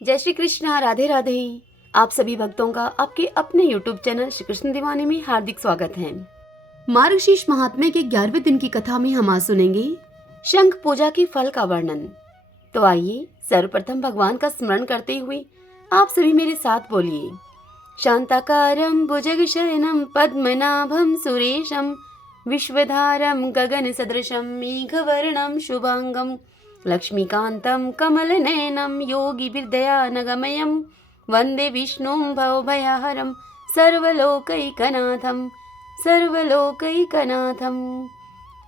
जय श्री कृष्णा, राधे राधे। आप सभी भक्तों का आपके अपने YouTube चैनल श्री कृष्ण दीवाने में हार्दिक स्वागत है। मार्गशीर्ष महात्म्य के 11वें दिन की कथा में हम आज सुनेंगे शंख पूजा के फल का वर्णन। तो आइए सर्वप्रथम भगवान का स्मरण करते हुए आप सभी मेरे साथ बोलिए। शांताकारं भुजगशयनं पद्मनाभं सुरेशं विश्वधारं गगन सदृशं मेघवर्णं शुभांगं लक्ष्मीकान्तं कमलनयनं योगिभिर्दयानगमयं वन्दे विष्णुं भवभयहरं सर्वलोकैकनाथं।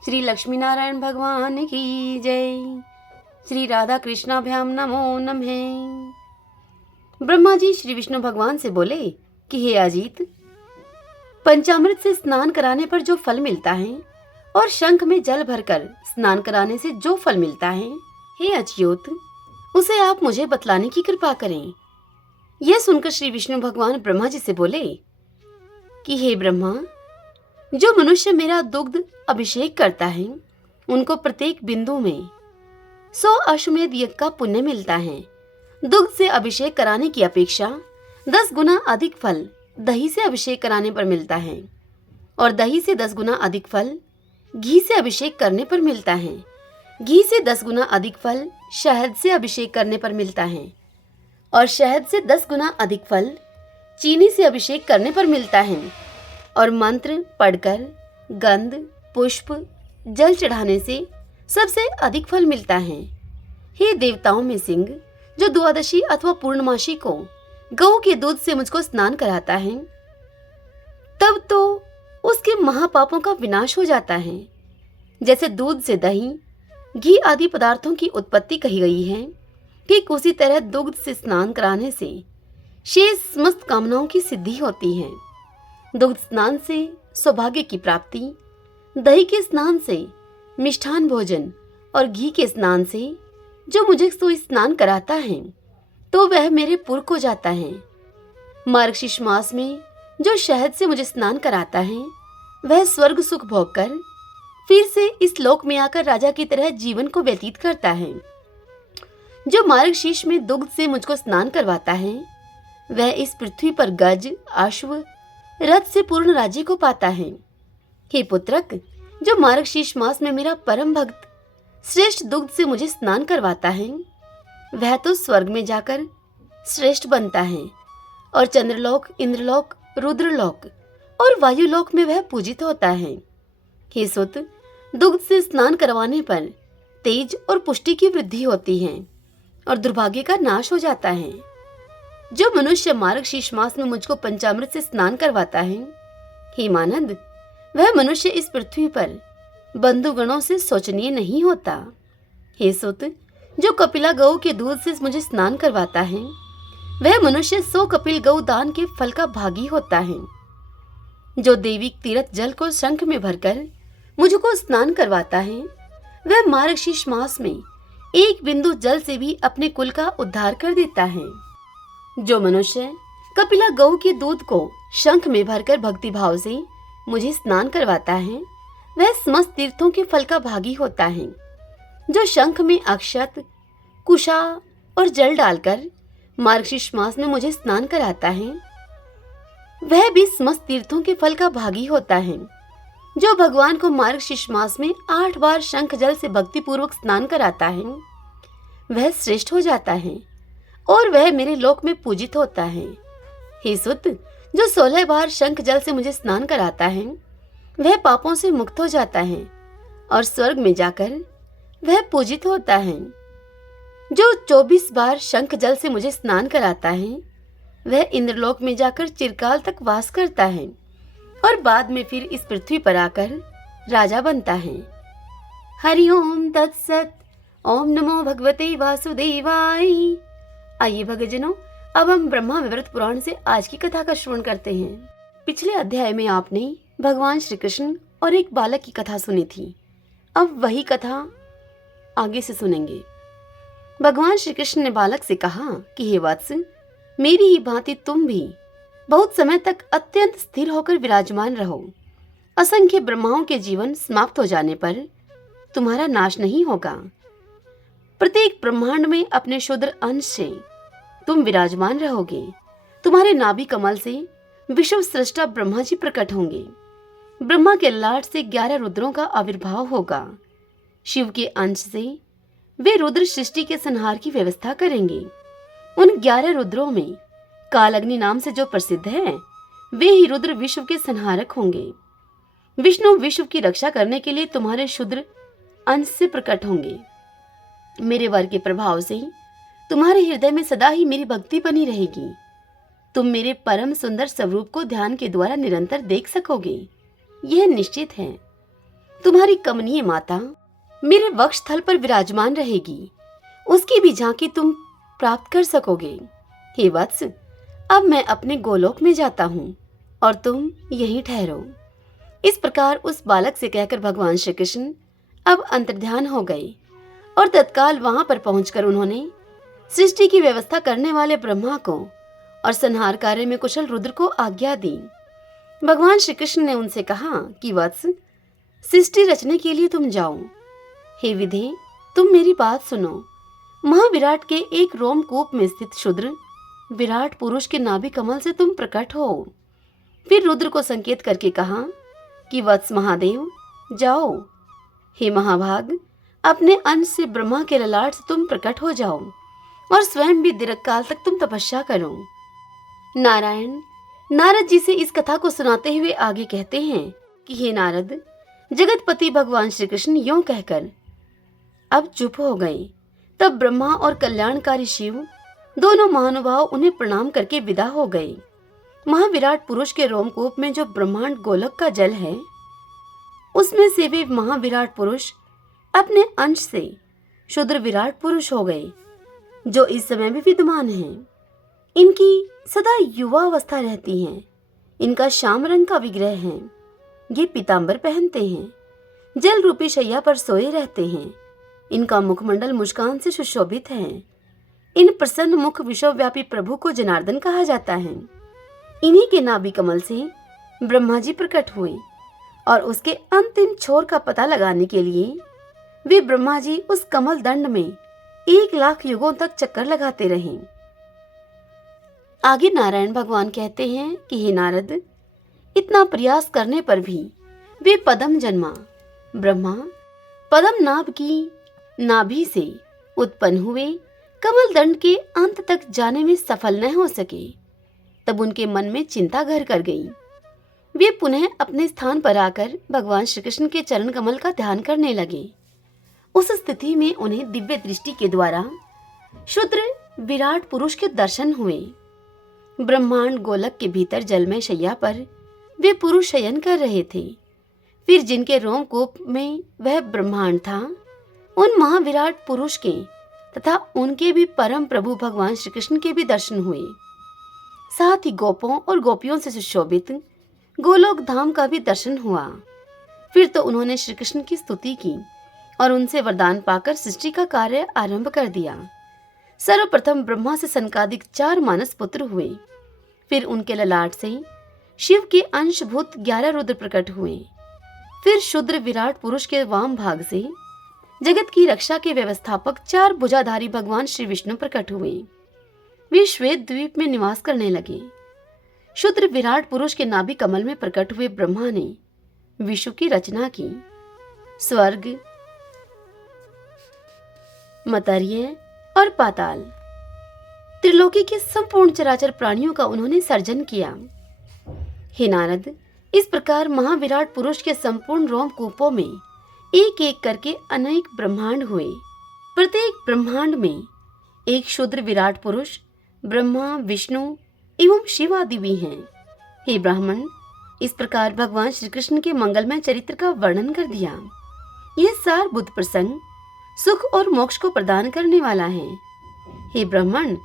श्री लक्ष्मीनारायण भगवान की जय। श्री राधा कृष्णाभ्याम नमो नमः। ब्रह्मा जी श्री विष्णु भगवान से बोले कि हे अजीत, पंचामृत से स्नान कराने पर जो फल मिलता है और शंख में जल भरकर स्नान कराने से जो फल मिलता है, हे अच्युत, उसे आप मुझे बतलाने की कृपा करें। यह सुनकर श्री विष्णु भगवान ब्रह्मा जी से बोले कि हे ब्रह्मा, जो मनुष्य मेरा दुग्ध अभिषेक करता है उनको प्रत्येक बिंदु में 100 अश्वमेध यज्ञ का पुण्य मिलता है। दुग्ध से अभिषेक कराने की अपेक्षा 10 गुना अधिक फल दही से अभिषेक कराने पर मिलता है और दही से 10 गुना अधिक फल घी से अभिषेक करने पर मिलता है। घी से 10 गुना अधिक फल शहद से अभिषेक करने पर मिलता है और शहद से 10 गुना अधिक फल चीनी से अभिषेक करने पर मिलता है और मंत्र पढ़कर गंध पुष्प जल चढ़ाने से सबसे अधिक फल मिलता है। हे देवताओं में सिंह, जो द्वादशी अथवा पूर्णमासी को गऊ के दूध से मुझको स्नान कराता है, तब तो उसके महापापों का विनाश हो जाता है। जैसे दूध से दही घी आदि पदार्थों की उत्पत्ति कही गई है, ठीक उसी तरह दुग्ध से स्नान कराने से शेष समस्त कामनाओं की सिद्धि होती है। दुग्ध स्नान से सौभाग्य की प्राप्ति, दही के स्नान से मिष्ठान भोजन और घी के स्नान से जो मुझे स्नान कराता है तो वह मेरे पुर को जाता है। मार्गशीर्ष मास में जो शहद से मुझे स्नान कराता है वह स्वर्ग सुख भोग कर फिर से इस लोक में आकर राजा की तरह जीवन को व्यतीत करता है। जो मार्गशीर्ष में दुग्ध से मुझको स्नान करवाता है वह इस पृथ्वी पर गज अश्व रथ से पूर्ण राज्य को पाता है। हे पुत्रक, जो मार्गशीर्ष मास में मेरा परम भक्त श्रेष्ठ दुग्ध से मुझे स्नान करवाता है वह तो स्वर्ग में जाकर श्रेष्ठ बनता है और चंद्रलोक, इंद्रलोक, रुद्रलोक और वायुलोक में वह पूजित होता है। हे सुत, दुग्ध से स्नान करवाने पर तेज और पुष्टि की वृद्धि होती है और दुर्भाग्य का नाश हो जाता है। जो मनुष्य मार्गशीर्ष मास में मुझको पंचामृत से स्नान करवाता है, हे मानद, वह मनुष्य इस पृथ्वी पर बंधुगणों से शोचनीय नहीं होता। हे सुत, जो कपिला गौ के दूध से मुझे स्नान करवाता है वह मनुष्य 100 कपिल गौ दान के फल का भागी होता है। जो दैविक तीर्थ जल को शंख में भरकर मुझको स्नान करवाता है वह मार्गशीर्ष मास में एक बिंदु जल से भी अपने कुल का उद्धार कर देता है। जो मनुष्य कपिला गौ के दूध को शंख में भरकर भक्ति भाव से मुझे स्नान करवाता है वह समस्त तीर्थों के फल का भागी होता है। जो शंख में अक्षत, कुशा और जल डालकर मार्गशीर्ष मास में मुझे स्नान कराता है वह भी समस्त तीर्थों के फल का भागी होता है। जो भगवान को मार्गशीर्ष मास में 8 बार शंख जल से भक्ति पूर्वक स्नान कराता है वह श्रेष्ठ हो जाता है और वह मेरे लोक में पूजित होता है। हे सुत, जो 16 बार शंख जल से मुझे स्नान कराता है वह पापों से मुक्त हो जाता है और स्वर्ग में जाकर वह पूजित होता है। जो 24 बार शंख जल से मुझे स्नान कराता है वह इंद्रलोक में जाकर चिरकाल तक वास करता है और बाद में फिर इस पृथ्वी पर आकर राजा बनता है। हरि ओम तत्सत। ओम नमो भगवते वासुदेवाय। आइए भक्तजनों, अब हम ब्रह्मा विवृत पुराण से आज की कथा का श्रवण करते हैं। पिछले अध्याय में आपने भगवान श्री कृष्ण और एक बालक की कथा सुनी थी। अब वही कथा आगे से सुनेंगे। भगवान श्री कृष्ण ने बालक से कहा कि हे वत्स, मेरी ही भांति तुम भी बहुत समय तक अत्यंत स्थिर होकर विराजमान रहो। असंख्य ब्रह्माओं के जीवन समाप्त हो जाने पर तुम्हारा नाश नहीं होगा। प्रत्येक ब्रह्मांड में अपने शूद्र अंश से तुम विराजमान रहोगे। तुम्हारे नाभि कमल से विश्व सृष्टा ब्रह्मा जी प्रकट होंगे। ब्रह्मा के ललाट से 11 रुद्रों का आविर्भाव होगा। शिव के अंश से वे रुद्र सृष्टि के संहार की व्यवस्था करेंगे। उन 11 रुद्रों में कालअग्नि नाम से जो प्रसिद्ध है, वे ही रुद्र विश्व के संहारक होंगे। विष्णु विश्व की रक्षा करने के लिए तुम्हारे शुद्र अंश से प्रकट होंगे। मेरे वर के प्रभाव से तुम्हारे हृदय में सदा ही मेरी भक्ति बनी रहेगी। तुम मेरे परम सुंदर स्वरूप को ध्यान के द्वारा निरंतर देख सकोगे, यह निश्चित है। तुम्हारी कमनीय माता मेरे वक्ष स्थल पर विराजमान रहेगी, उसकी भी झांकी तुम प्राप्त कर सकोगे। हे वत्स, अब मैं अपने गोलोक में जाता हूँ और तुम यहीं ठहरो। इस प्रकार उस बालक से कहकर भगवान श्री कृष्ण अब अंतर्ध्यान हो गए और तत्काल वहां पर पहुंचकर उन्होंने सृष्टि की व्यवस्था करने वाले ब्रह्मा को और संहार कार्य में कुशल रुद्र को आज्ञा दी। भगवान श्री कृष्ण ने उनसे कहा कि वत्स, सृष्टि रचने के लिए तुम जाओ। हे विधे, तुम मेरी बात सुनो। महाविराट के एक रोमकूप में स्थित शुद्र विराट पुरुष के नाभि कमल से तुम प्रकट हो। फिर रुद्र को संकेत करके कहा कि वत्स महादेव, जाओ। हे महाभाग, अपने अंश से ब्रह्मा के ललाट से तुम प्रकट हो जाओ और स्वयं भी दीर्घकाल तक तुम तपस्या करो। नारायण नारद जी से इस कथा को सुनाते हुए आगे कहते हैं कि हे नारद, जगतपति भगवान श्री कृष्ण यूं कहकर अब चुप हो गए। तब ब्रह्मा और कल्याणकारी शिव दोनों महानुभाव उन्हें प्रणाम करके विदा हो गए। महाविराट पुरुष के रोमकूप में जो ब्रह्मांड गोलक का जल है, उसमें से वे महाविराट पुरुष अपने अंश से शुद्र विराट पुरुष हो गए, जो इस समय भी विद्यमान हैं। इनकी सदा युवा अवस्था रहती है। इनका श्याम रंग का विग्रह है। ये पीतांबर पहनते हैं, जल रूपी शैया पर सोए रहते हैं। इनका मुखमंडल मुस्कान से सुशोभित है। इन प्रसन्न मुख विश्वव्यापी प्रभु को जनार्दन कहा जाता है। इन्हीं के नाभि कमल से ब्रह्मा जी प्रकट हुए और उसके अंतिम छोर का पता लगाने के लिए वे ब्रह्मा जी उस कमल दंड में 1,00,000 युगों तक चक्कर लगाते रहे। आगे नारायण भगवान कहते हैं कि हे नारद, इतना प्रयास करने पर भी वे पद्म जन्मा ब्रह्मा पद्म नाभ की नाभि से उत्पन्न हुए कमल दंड के अंत तक जाने में सफल न हो सके। तब उनके मन में चिंता घर कर गई। वे पुनः अपने स्थान पर आकर भगवान श्री कृष्ण के चरण कमल का ध्यान करने लगे। उस स्थिति में उन्हें दिव्य दृष्टि के द्वारा शुद्र विराट पुरुष के दर्शन हुए। ब्रह्मांड गोलक के भीतर जलमय शैया पर वे पुरुष शयन कर रहे थे। फिर जिनके रोमकूप में वह ब्रह्मांड था, उन महाविराट पुरुष के तथा उनके भी परम प्रभु भगवान श्री कृष्ण के भी दर्शन हुए। साथ ही गोपों और गोपियों से सुशोभित गोलोक धाम का भी दर्शन हुआ। फिर तो उन्होंने श्री कृष्ण की स्तुति की और उनसे वरदान पाकर सृष्टि का कार्य आरंभ कर दिया। सर्वप्रथम ब्रह्मा से सनकादिक 4 मानस पुत्र हुए। फिर उनके ललाट से शिव के अंशभूत 11 रुद्र प्रकट हुए। फिर शुद्र विराट पुरुष के वाम भाग से जगत की रक्षा के व्यवस्थापक 4 भुजाधारी भगवान श्री विष्णु प्रकट हुए। वे श्वेत द्वीप में निवास करने लगे। शुद्र विराट पुरुष के नाभि कमल में प्रकट हुए ब्रह्मा ने विश्व की रचना की। स्वर्ग, मर्त्य और पाताल त्रिलोकी के संपूर्ण चराचर प्राणियों का उन्होंने सर्जन किया। हे नारद, इस प्रकार महाविराट पुरुष के संपूर्ण रोमकूपों में एक एक करके अनेक ब्रह्मांड हुए। प्रत्येक ब्रह्मांड में एक शुद्र विराट पुरुष ब्रह्मा, विष्णु एवं शिव आदि भी हैं। हे ब्राह्मण, इस प्रकार भगवान श्री कृष्ण के मंगलमय चरित्र का वर्णन कर दिया। यह सार बुद्ध प्रसंग सुख और मोक्ष को प्रदान करने वाला है। हे ब्राह्मण,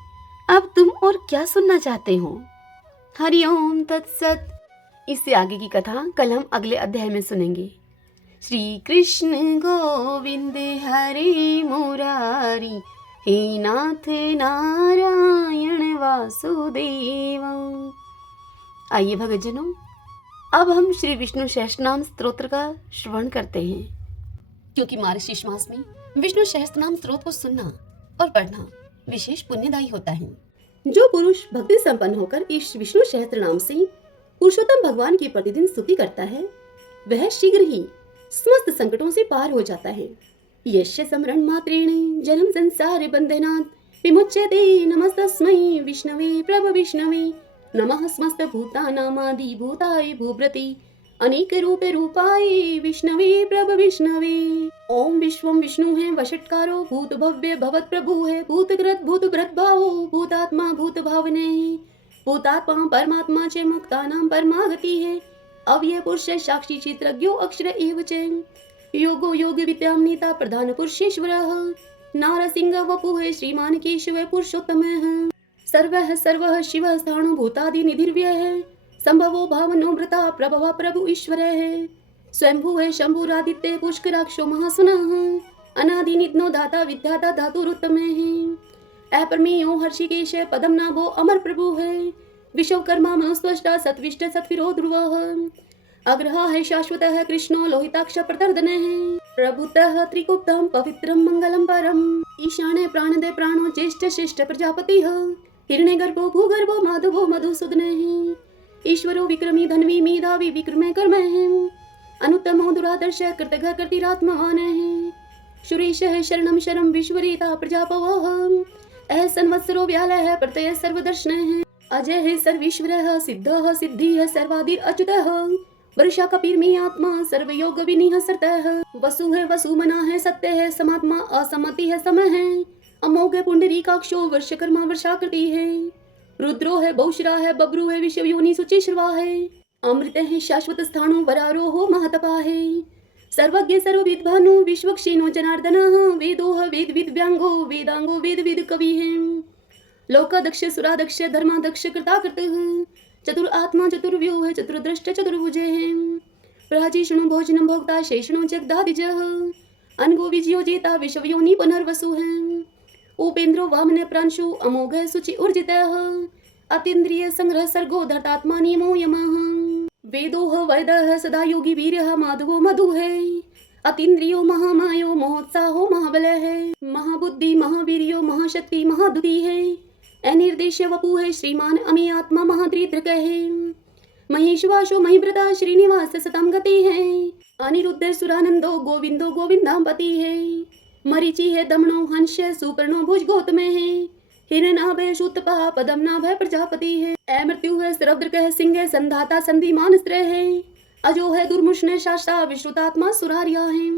अब तुम और क्या सुनना चाहते हो? हरिओम तत्सत। इससे आगे की कथा कल हम अगले अध्याय में सुनेंगे। श्री कृष्ण गोविंद हरे मुरारी, हे नाथ नारायण वासुदेव। आइए भक्तजनों, अब हम श्री विष्णु सहस्त्रनाम स्तोत्र का श्रवण करते हैं, क्योंकि मार्गशीर्ष मास में विष्णु सहस्त्रनाम स्तोत्र को सुनना और पढ़ना विशेष पुण्यदायी होता है। जो पुरुष भक्ति संपन्न होकर इस विष्णु सहस्त्र नाम से पुरुषोत्तम भगवान की प्रतिदिन स्तुति करता है, वह शीघ्र ही समस्त संकटों से पार हो जाता है। यस्य स्मरण मात्रेण जन्म संसार बंधनात् विमुच्यते। नमस्तस्मै विष्णवे प्रभ विष्णवे नमः समस्त भूतानामादि भूताय भूभृति अनेक रूपे रूपाय विष्णवे प्रभ विष्णवे। ओम विश्वम विष्णु है वषट्कारो भूत भव्य भवत प्रभु है भूतकृत भूत भृत भावो भूतात्मा भूत भावने भूतात्मा परमात्मा च मुक्तानां परमागति है। अव्यय पुरुष साक्षी चित्रज्ञो अक्षर एव च योगो योग विद्यां नीता प्रधान पुरुषेश्वरः नारसिंह वपुः श्रीमान केशव पुरुषोत्तमः सर्वः सर्वः शिवः स्थाणु भूतादि निधिर्व्यः संभवो भावनो मृता प्रभव प्रभु ईश्वरः स्वयंभू है शंभुरादित्य पुष्कराक्षो महासुनः अनादि निधनो दाता विद्याता धातुरुत्तमः अपरमेयो हर्षिकेश पदम नाभो अमर प्रभु है विश्वकर्मा मनुस्वष्टा सत्विष्ट सत्विरो ध्रुवः अग्रह है शाश्वतः कृष्णो लोहिताक्ष प्रतर्दनः प्रभुतः त्रिकुप्तम पवित्रम मंगलम परम ईशाने प्राणदे प्राणो ज्येष्ठ श्रेष्ठ प्रजापतिः हिरण्यगर्भो भूगर्भो माधवो मधुसूदनः ईश्वरो विक्रमी धन्वी मेधावी विक्रमे कर्मः अनुत्तमो दुरादर्श कृतघ्न कृतिरात्मवानः सुरेशः शरणं शरं विश्वरेता प्रजापवः अह संवत्सरो व्यालः प्रत्यय सर्वदर्शनः अजय है सर्वेश्वरः सिद्धः सिद्धिः सर्वादिर अच्युतः वर्षा कपीर्मी आत्मा सर्वयोग विनिह सरतः वसु है वसुमना है सत्य है समात्मा असमति है समय है अमोघ पुंडरीकाक्षो वर्षकर्मा वर्षाकृति है रुद्रो है बहुश्रा है बब्रू है विश्व योनि सुचिश्रवा है अमृत है शाश्वत स्थाणु वरारोहो महतपा है सर्वज्ञ सर्वविद भानु विश्वक्षेनो जनार्दनः वेदोह वेद विद व्यांगो वेदांगो वेद विद कवि है लोकादक्ष सुरादक्ष धर्मादक्ष कृताकृतः चतुर आत्मा चतुर्व्यूह चतुर्दृष्ट चतुर्भुजः प्राजीष्णु भोजनं भोक्ता शेषणो जगदादिजः अनगो विजयो जेता विश्वयोनि पुनर्वसुः उपेन्द्रो वामन प्रांशु अमोघ सुचि ऊर्जितः अतीन्द्रिय संग्रह सर्गो धर्तात्मा नियमो यमः वेदोह वैदः सदा योगी वीर्यः माधवो मधुः अतीन्द्रियो महामायो महोत्साहो महाबलः महाबुद्धि महावीर्यो महाशक्ति महादुति है अनिर्देश वपु है श्रीमान अमे आत्मा महाद्रिद्रक है महेशवासो महिव्रता श्रीनिवास सतम गति है अनिरुद्ध सुरानंदो गोविंदो गोविंदापति है मरीचि है दमनो हंस सुपर्णो भुज गौतम है हिरणाभय शूतपा पदम नाभय प्रजापति है अमृत्यु है सरद्रक है सिंह संधाता संधिमान स्त्र है अजो है दुर्मुष्ण शास्त्रा विश्रुतात्मा सुरार्या है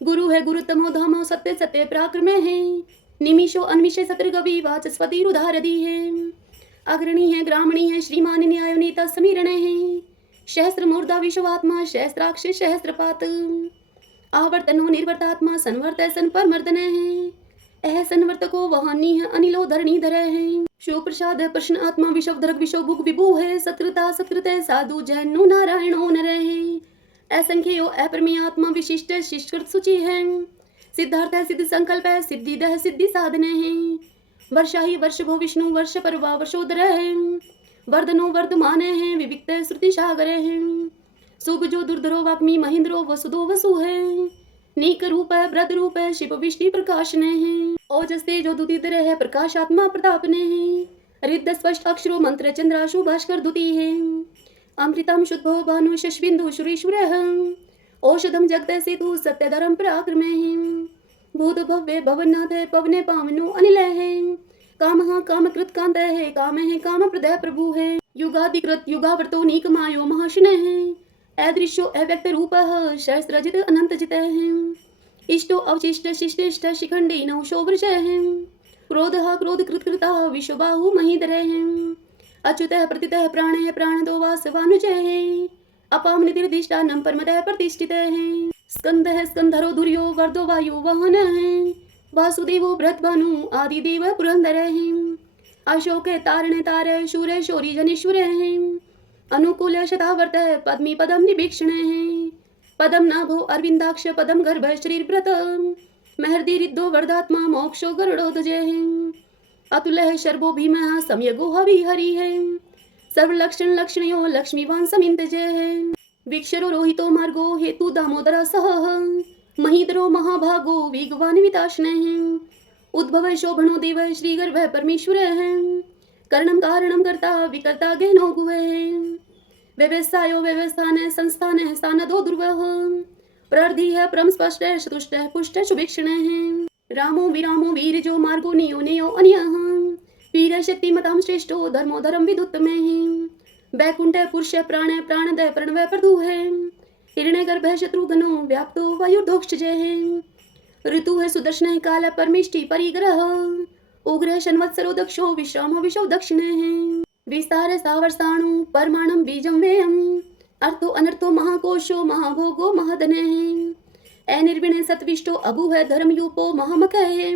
गुरु है गुरुतमो धामो सत्य सत्य पराक्रम है निमिषो अन्विषे सत्रगवि वाचस्पति रुधारदी है अग्रणी है ग्रामणी है श्रीमान न्याय नेता समीरण है सहस्त्र मूर्धा विश्वात्मा सहस्त्राक्ष सहस्त्रपात आवर्तनो निर्वर्तात्मा संवर्त सन पर मर्दन है अह संवर्तको वहानी है अनिलो धरणीधर है शिव प्रसाद प्रश्न आत्मा विश्वधरक विश्व भुग विभु है सत्रता सत्रत साधु जैनो नारायणो नर है असंख्यो अपरमेय आत्मा विशिष्ट शिष्टकृत सूचि है सिद्धार्थ है सिद्ध संकल्प है सिद्धिदह सिद्धि साधन है वर्षा ही वर्ष भो विष्णु वर्ष परवा वर्षोदर है वर्धनो वर्धमान है विविक्त श्रुति सागर है सुभजो दुर्धरो वाग्मी महेंद्रो वसुदो वसु है नीक रूप है व्रत रूप है शिव विष्णु प्रकाशन है ओजस्ते जो दुतिधर है प्रकाशात्मा प्रतापने है रिद्ध स्पष्ट अक्षरो मंत्र चंद्राशु भास्कर दुति है अमृतम शुद्धो भानु शशबिंदु सुरेश्वर औषधम जगत सेतु सत्यधरम पराक्रम है भूत भव्य भवनाथ है पवने पावनो अनिल है काम कामकृत कांत है काम प्रदय प्रभु है युगादिकृत युगावर्तो नीक मायो महाशन है अदृश्यो अव्यक्त रूप सहस्रजित अनंत जित है इष्टो अवशिष्ट शिष्टिष्ट शिखंडी नौशो वृष है क्रोध कृत कृता विश्वबाहु महीधर है अच्युत प्रतित प्राण है प्राणदो वासवानुज है अपाम निर्दिष्टानम परमतः प्रतिष्ठित है स्कंद है स्कंधरो धुर्यो वर्धो वायु वाहन है वासुदेवो बृहद्भानु आदिदेव पुरंदर है अशोक तारण तार शूर शौरी जनेश्वर है अनुकूल शतावर्त पद्मी पदम निभीक्षण है पदम नाभो अरविंदाक्ष पदम गर्भ शरीर व्रत महर्दि रिद्धो वर्धात्मा मोक्षो गरुड़ो ध्वज है अतुल है शर्भो भीम सम्यगो हवि हरि है सर्वलक्षण लक्षणयो लक्ष्मीवान समिंत जय है विक्षरो रोहितो मार्गो हेतु दामोदर सह महीधरो महाभागो वेगवान विताशन है उद्भव शोभनो देव श्री गर्भ परमेश्वर है कर्णम कारणम कर्ता विकर्ता गहनो गुहे व्यवस्थायो व्यवस्थाने संस्थाने स्थानदो दुर्वह प्रर्धिः परम स्पष्ट चतुष्ट पुष्ट सुभिक्षणे रामो विरामो वीरजो मार्गो नियो नियो अन्यः वीर शक्ति मताम श्रेष्ठो धर्मो धर्म विदुत्तमे वैकुंठ पुरुष प्राण प्राणदय प्रणवय प्रदुहे हिरण्य गर्भ शत्रुघ्नो व्याप्तो वायुर्धोक्ष जय ऋतु है सुदर्शन काल परमिष्टि परिग्रह उग्र शन्वत्सरो दक्षो विश्रामो विशो दक्षिणे विस्तार सावर्षाणु परमाणम बीजम वेयम अर्थो अनर्थो महाकोशो महाभोगो महदने अनिर्विणे सत्विष्टो अभु है धर्मयूपो महामख है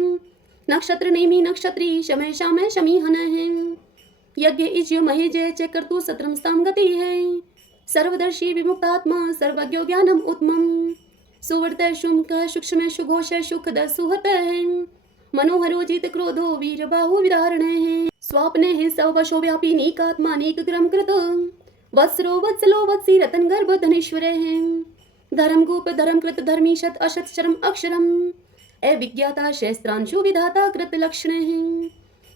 नक्षत्र नेमी नक्षत्री शमय शामय शमीहन है यज्ञ इज्यो महेजय च कर्तु सत्रम स्तम गति है सर्वदर्शी विमुक्तात्मा सर्वज्ञो ज्ञानम उत्तमम सुवर्त शुंक सूक्ष्म सुघोष सुखद सुहत है मनोहरोजित क्रोधो वीर बाहु विदारण है स्वाप्ने है सवशो व्यापी नीकात्मा नीक क्रम कृत वत्सरो वत्सलो वत्सी रतन गर्भ धनेश्वर है धर्म गोप धर्म कृत धर्मी शत अशत शरम अक्षरम अविज्ञाता शस्त्रांशु विधाता कृत लक्षण है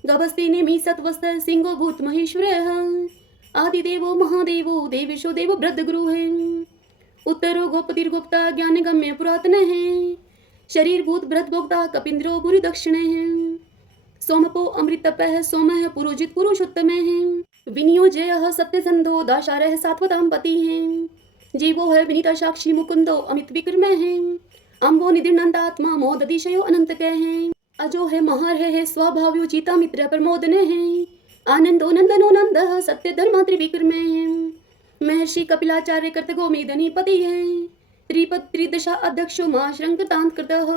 गभस्ति नेमि सत्वस्त सिंहो भूत महेश्वर आदिदेवो महादेवो देवेशो देव ब्रद गुरु है उत्तरो गोपतिर्गुप्ता ज्ञान गम्य पुरातन है शरीर भूत भ्रत भोक्ता कपिंद्रो बुरी दक्षिण है सोमपो अमृतपः सोम है पुरोजित पुरुषोत्तम है विनियोजय सत्य संधो दाशारह सात्वताम पति है जीवो है विनीता साक्षी मुकुंदो अमित विक्रम है अम्बो निधिनंदात्मा मोदतिशयो अनंत कह है अजो है महार है स्वभाव्यो जीता मित्र प्रमोदन है आनंदो नंदनो नंद सत्य धर्मा त्रिविक्रम है महर्षि कपिलाचार्य कर्तगो मेदनी पति है त्रिपद त्रिदशा अध्यक्षो महाश्रंकतांत कृतः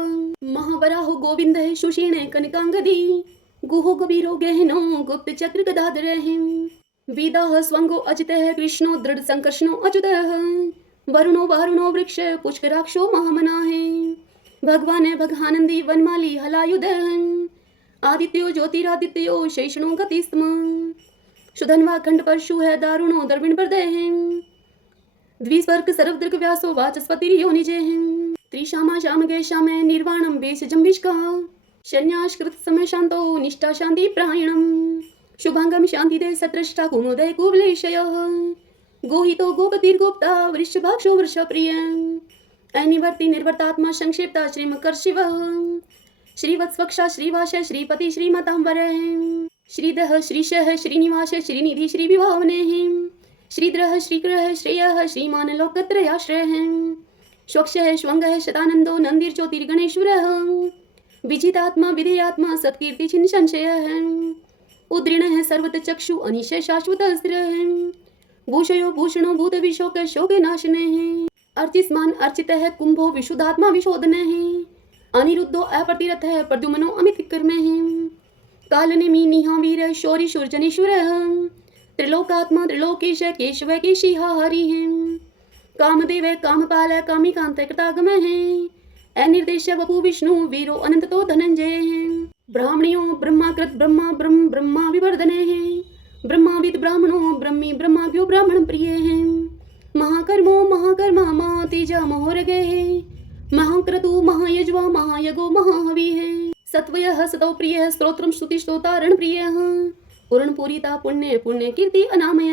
महावराहो गोविंद है सुषीणे कनकांगदी गुहो कबीरो गहनो गुप्त चक्र गदाधर है वेदाः स्वंगो अजित है कृष्णो दृढ़ संकर्षणो अच्युत वरुणो वारुणो वृक्ष पुष्कराक्षो महामना है भगवान है भगानंदी वनमाली हलायुध आदित्यो ज्योतिरादित्यो शैषणो गतिस्तम सुधन्वा खंड परशु है दारुणो दर्विण प्रदय है द्विस्वर्ग सर्वदृक व्यासो वाचस्पति योनिजे हैं त्रिशामा श्याम गे श्यामे निर्वाणम बेस जम्बिष्का शन्याश्कृत समय शांतो निष्ठा शांति प्रायणम शुभांगम शांति दे सत्रष्टा कुमोदय कुवलेशय गोहितो गोपतिर्गोप्ता वृषभाक्षो वृषप्रिय अनिवर्ति निर्वर्तात्मा संक्षिप्ता श्रीमकर शिव श्रीवत्स्वक्षा श्रीवास श्रीपति श्रीमतांबर श्रीदह श्रीशः श्रीनिवास श्रीनिधि श्री विभावने श्रीद्रह श्रीग्रह श्रेयः श्रीमान लोकत्रयाश्रय स्वक्ष श्वंग शतानंदो नंदिर ज्योतिर्गणेश्वर विजितात्मा विधेयात्मा सत्कीर्ति छिन्न संशय उद्रीण है सर्वत चक्षु अनिशय शाश्वत अस्त्र भूषयो भूषणो भूत विशोक शोक नाशने अर्चिस्मान अर्चित है कुंभो विशुद्धात्मा विशोधन है अनिरुद्धो अप्रतिरथ है प्रद्युमनो अमित कर्म है कालनेमी निहा वीर शौरी शूर्जनेश्वर त्रिलोकात्मा त्रिलोकेश केशव केशिहा हरि है कामदेव कामपाल कामिकांत कृतागम है अनिर्देश वपु विष्णु वीरो अनंत तो धनंजय है ब्राह्मणियों ब्रह्माकृत ब्रह्मा ब्रह्म ब्रह्मा विवर्धने है ब्रह्माविद ब्राह्मणो ब्रह्मी ब्रह्माज्ञो ब्राह्मण प्रिय है महाकर्मो महाकर्मा महातेजा महोरगे है महाक्रतु महायज्वा महायगो महाहवि है सत्वयः सतो प्रिय स्तोत्रम स्तुति स्तोतारण प्रिय पूर्ण पूरिता पुण्य पुण्य कीर्ति अनामय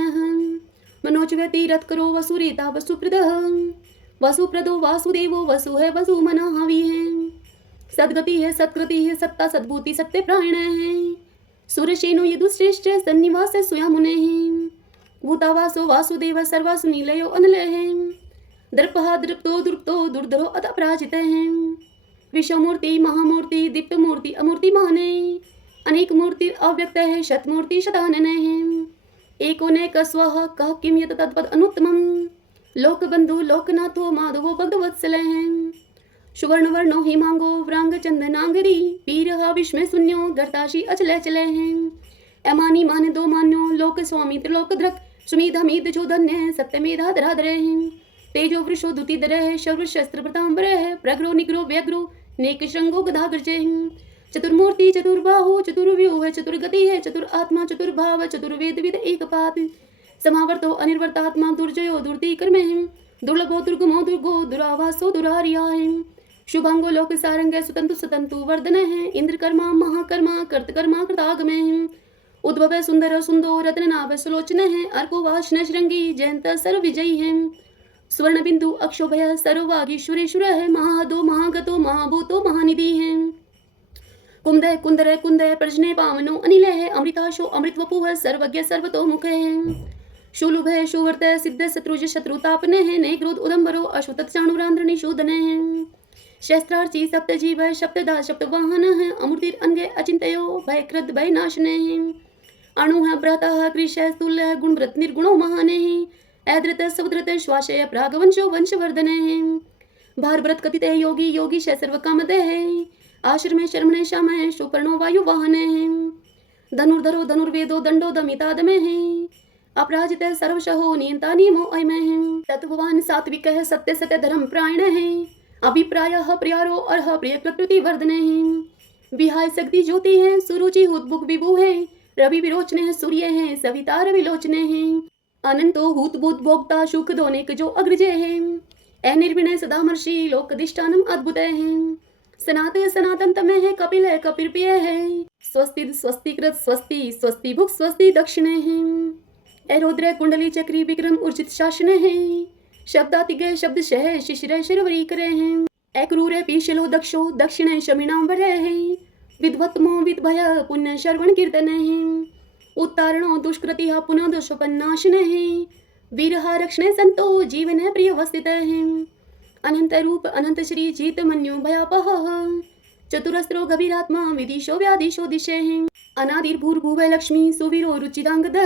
मनोजव्यति रथ करो वसुरीता वसुप्रद वसुप्रदो वासुदेवो वसु है वसु मना हवि है सदगति है सत्कृति है सत्ता सद्भूति सत्य प्राण है सुरसेनो यदुश्रेष्ठ सन्निवास सुयामुने है भूतावासो वासुदेव सर्वासु नीलयो अनल है दर्पहा दृप्तो दुर्प्तो दुर्धरो अत अपराजित है विश्वमूर्ति महामूर्ति दीप्त मूर्ति अमूर्ति माने अनेक मूर्ति अव्यक्त है शतमूर्ति शतानन है एकोनेक स्वः कह किम यत तत्पद अनुत्तमम लोकबंधु लोकनाथो माधवो भगवत्सल है सुवर्ण वर्णो हिमांगो व्रांग चंदनांगरी पीरहा विस्मय शून्यो गर्ताशी अचल चले हैं अमानी मान दो मान्यो लोक स्वामी त्रिलोक द्रक सुमेधा मेध जो धन्य सत्यमेधा धराधर हैं तेजो वृषो दुति दर है शौर्य शस्त्र प्रतांबर है प्रग्रो निग्रो व्यग्रो नेक श्रृंगो गदाग्रजे चतुर्मूर्ति चतुर्बाहु चतुर्व्यूह चतुर्गति है चतुर आत्मा चतुर्भाव चतुर्वेद विद एक पात समावर्तो अनिर्वर्तात्मा दुर्जयो दुर्ति कर्म है दुर्लभो दुर्गमो दुर्गो दुरावासो दुरारिया है शुभांगो लोक सारंग सुतंतु सतंतु वर्धन है इंद्र कर्मा महाकर्मा कर्तकर्मा कृतागम है उद्भव सुंदर सुंदो रत्ननाभ सुलोचन है, अर्को वाष्ण श्रृंगी जयंत सर्व विजयी है। स्वर्ण बिंदु अक्षोभय सर्ववागीश्वरेश्वर है, महादो महागतो महाभूतो महानिधि है। कुंदय कुंदरय कुंदय प्रजने पावनो अनिल है, अमृताशो अमृत वपु है, सर्वज्ञ सर्वतो मुख है। शूलुभ है शुवर्त सिद्ध शत्रुज शत्रुतापने है, ने क्रोध उदम्बरो अश्वत चाणुरांध्र निशोधन है। शस्त्रार्ची सप्त जीव है, शब्ददा शब्द वाहन है, अमूर्तिर अंगे अचिंतयो भय कृत भय नाशने है। अणु है भ्राता कृष है, स्थूल है गुणव्रत निर्गुणो महाने है। ऐद्रत समुद्रत श्वासय प्रागवंशो वंशवर्धन है। भारव्रत कथित योगी योगी शय सर्व कामदे है। आश्रमे शर्मणे श्याम है, सुपर्णो वायु वाहन है। धनुर्धरो धनुर्वेदो दंडो दमितादमे है। अपराजित सर्वशहो नियंता नियमो अयमे है। तत्ववान सात्विक है, सत्य सत्य धर्म प्रायण है। अभिप्राय प्रियारो अर्ह प्रिय प्रकृति वर्धने है। विहाय शक्ति ज्योति है, सुरुचि हुतबुक विभु है। रवि विरोचने है, सूर्य है सविता विलोचने है। अनंतो हूत भूत भोक्ता सुख दोनेक जो अग्रजय है। अनिर्विणय सदामर्षि लोकदिष्टानम अद्भुत है। सनात सनातन तमे है, कपिल है कपिल प्रिय है। स्वस्ति स्वस्तिकृत स्वस्ति स्वस्ति भुक स्वस्ति दक्षिणे है। रुद्र कुंडली चक्री विक्रम उर्जित शासन है। शब्दातिगय शब्द शह शिशिर शिरवरी करे हैं। अक्रूरे पीशलो दक्षो दक्षिणे शमिनांबर है। विद्वत्मो विद्भय पुण्य श्रवण कीर्तन है। उत्तारणो दुष्कृति पुनः दोषोपन्नाशन है। वीरहा रक्षणे संतो जीवन प्रिय वस्थित है। अनंत रूप अनंत श्री जीत मन्यु भयापह। चतुरस्त्रो गभीरात्मा विदिशो व्यादिशो दिशे है। अनादिर्भूर्भुव लक्ष्मी सुवीरो रुचिरांगद।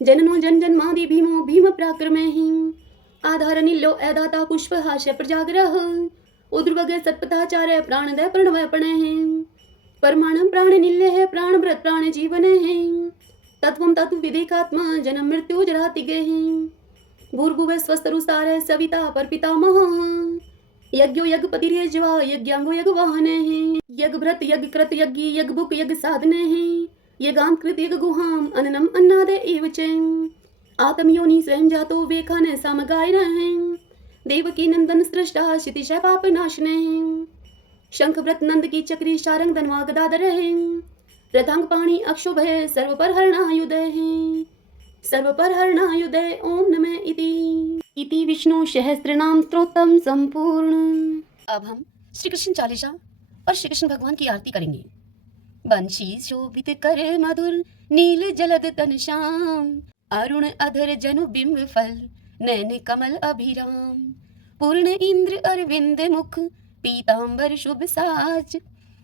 जननो जन जन्मादि भीमो भीम पराक्रमे है। आधार नीलो ऐदाता पुष्प हास्य प्रजाग्रह। उद्रवग सत्पथाचार्य प्राणदय प्रणवय पणे है। परमाणु प्राण निल्य है, प्राण व्रत प्राण जीवन है। तत्वम तत्व विदेकात्मा जन्म मृत्यु जरातिगे है। भूर्भुव स्वस्तरुसार सविता पर पितामह। यज्ञो यज्ञपति ज्वा यज्ञांगो यज्ञ वाहन है। यज्ञ व्रत यज्ञ कृत यज्ञ यज्ञ बुक यज्ञ साधने है। यज्ञांकृत यज्ञ गुहाम अन्नम अन्नादे एव च। आत्मयोनि स्वयं जातो वेखान सामगाय रहे। देवकी नंदन सृष्टा क्षितिशय पाप नाशने है। शंख व्रत नंद की चक्री शारंग धनवा गदाधर है। रथांग पाणी अक्षोभय सर्व पर हरणायुदय है। सर्व पर हरणायुदय ओम नमः इति विष्णु सहस्त्रनाम स्तोत्रम संपूर्ण। अब हम श्री कृष्ण चालीसा और श्री कृष्ण भगवान की आरती करेंगे। बंशी शोभित कर मधुर नील जलद तन श्याम। अरुण अधर जनु बिंब फल नैन कमल अभिराम। पूर्ण इंद्र अरविंद मुख पीतांबर शुभ साज।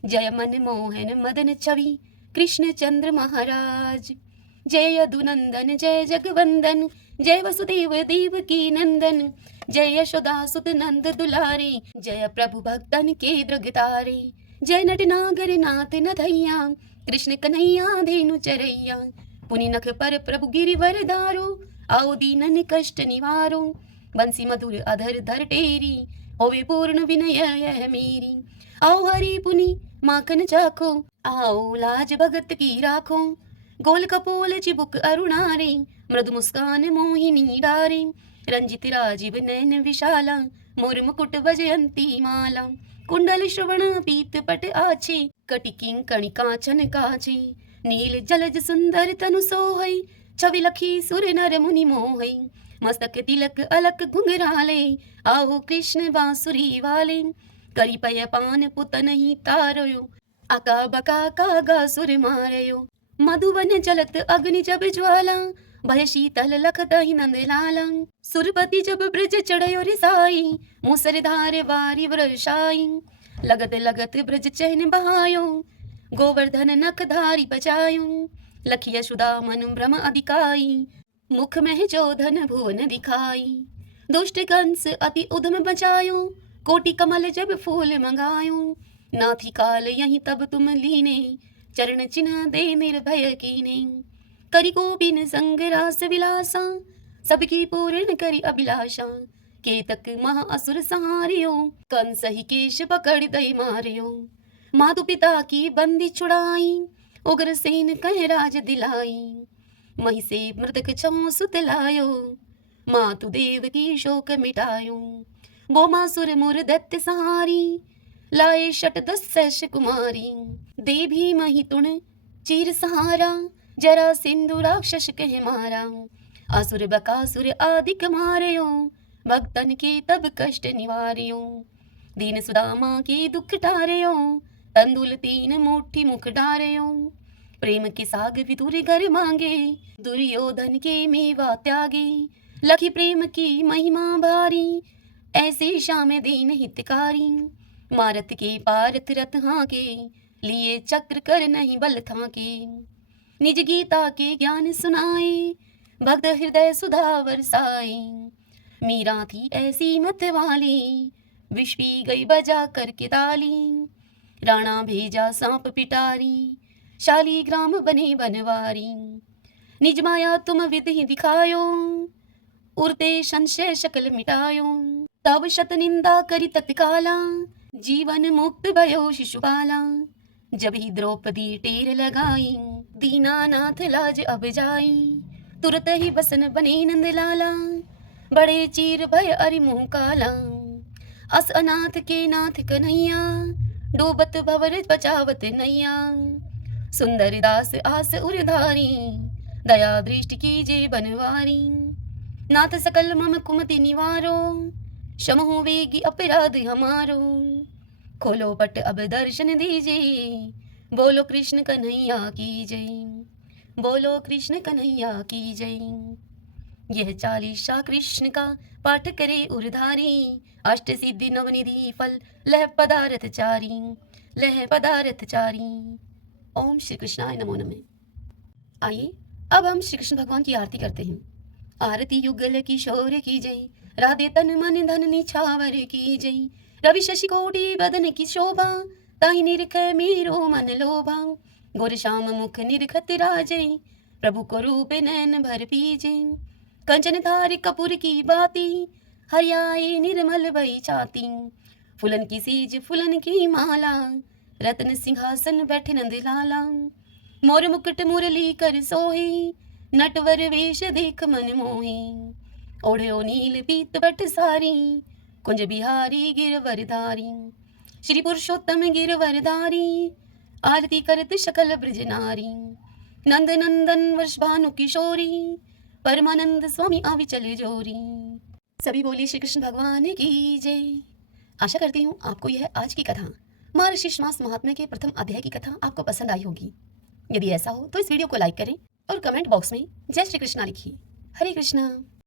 जय मन मोहन मदन छवि कृष्ण चंद्र महाराज। जय यदुनंदन जय जगवंदन जय वसुदेव देव की नंदन। जय यशोदा सुत नंद दुलारे जय प्रभु भक्तन के दृगतारे। जय नटनागर नाथ नथैया कृष्ण कन्हैया धेनु चरैया। पुनि नख पर प्रभु गिरिवर दारो आओ दीनन कष्ट निवारो। बंसी मधुर अधर धर टेरी होवे पूर्ण विनय यह मेरी। आओ हरि पुनि माखन चाखो आओ लाज भगत की राखो। गोल कपोल चिबुक अरुणारे मृदु मुस्कान मोहिनी डारे। रंजित राजीव नयन विशाला मोर मुकुट वजयंती माला। कुंडल श्रवण पीत पट आछे कटिकिं कणि कांचन काछे। नील जलज सुंदर तनु सोहै छवि लखी सुर नर मुनि मोहै। मस्तक तिलक अलक घुंघराले आओ कृष्ण बांसुरी वाले। करी पय पान पुतन ही तारयो आका बका कागा सुर मारयो। मधुवन जलत अग्नि जब ज्वाला भय शीतल लखत ही नंद लाला। सुरपति जब ब्रज चढ़यो रिसाई मूसरधार वारी वर्षाई। लगत लगत ब्रज चहन बहायो गोवर्धन नख धारी बचायो। लखिय सुदा मनु भ्रम अधिकाई मुख में जो धन भुवन दिखाई। दुष्ट कंस अति उधम बचायो कोटि कमल जब फूल मंगायो। नाथी काल यही तब तुम लीने चरण चिन्ह दे निर्भय कीने। करि गोबिन संग रास विलासा सबकी पूर्ण करि अभिलाषा। केतक महा असुर सहारियो कंस ही केश पकड़ दई मारियो। मातु पिता की बंदी छुड़ाई उग्र सेन कह राज दिलाई। मही से मृतक छौ सुत लायो मातु देव की शोक मिटायो। बोमासुर मुर दैत्य सहारी लाए शत दस कुमारी। दे भी मही तुण चीर सहारा जरा सिंधु राक्षस कह मारा, असुर बकासुर आदिक मारयो, भक्तन के तब कष्ट निवार्यो, दीन सुदामा के दुख टारयो, तंदुल तीन मुट्ठी मुख डारयो, प्रेम के साग विदुर घर मांगे, दुर्योधन के मेवा त्यागे, लखी प्रेम की महिमा भारी, ऐसे श्याम दीन हितकारी, मारत के पारथ रथ हाके, लिए चक्र कर नहीं बल थाके, निज गीता के ज्ञान सुनाए, भक्त हृदय सुधा बरसाए, मीरा थी ऐसी मत वाली, विष पी गई बजा करके ताली, राणा भेजा सांप पिटारी, शालीग्राम बने बनवारी, निज माया तुम विधि दिखायो, उरते संशय शकल मिटायो, तब शत निंदा करी तत्काला, जीवन मुक्त भयो शिशुपाला, जब ही द्रौपदी टेर लगाई, दीनानाथ लाज अब जाई, तुरत ही बसन बने नंदलाला, बड़े चीर भय अरि मुँह काला, अस अनाथ के नाथ कन्हैया, डूबत भवर बचावत नैया, सुंदर दास आस उरधारी, दया दृष्टि कीजे बनवारी, नाथ सकल मम कुमति निवारो, क्षमहु वेगी अपराध हमारो, खोलो पट अब दर्शन दीजिए, बोलो कृष्ण कन्हैया की जय, बोलो कृष्ण कन्हैया की जय। यह चालीसा कृष्ण का पाठ करे उरधारी, अष्ट सिद्धि नवनिधि फल लह पदारथ चारी, लह पदारथ चारी। ओम श्री कृष्णाय नमो नमः। आइए अब हम श्री कृष्ण भगवान की आरती करते हैं। आरती युगल किशोर की जय, राधे तन मन धन निछावर की जय, रवि शशि कोटि बदन की शोभा, ताहि निरख मेरो मन लोभा, गोर श्याम मुख निरखत राजै, प्रभु को रूप नैन भर पीजे, कंचन थार कपूर की बाती, हरियाए निर्मल भई छाती, फुलन की सीज फुलन की माला, रत्न सिंहासन बैठे नंदलाला, मोर मुकुट मुरली कर सोहे, नटवर वेश देख मन मोहे, ओढ़ो नील पीत बट सारी, कुंज बिहारी गिरवरधारी, श्री पुरुषोत्तम गिरवरधारी, आरती करत शकल ब्रज नारी, नंद नंदन वर्ष भानु किशोरी, परमानंद स्वामी अविचल जोरी। सभी बोलिए श्री कृष्ण भगवान की जय। आशा करती हूँ आपको यह आज की कथा मार्गशीर्ष मास महात्म्य के प्रथम अध्याय की कथा आपको पसंद आई होगी। यदि ऐसा हो तो इस वीडियो को लाइक करें और कमेंट बॉक्स में जय श्री कृष्णा लिखिए। हरे कृष्णा।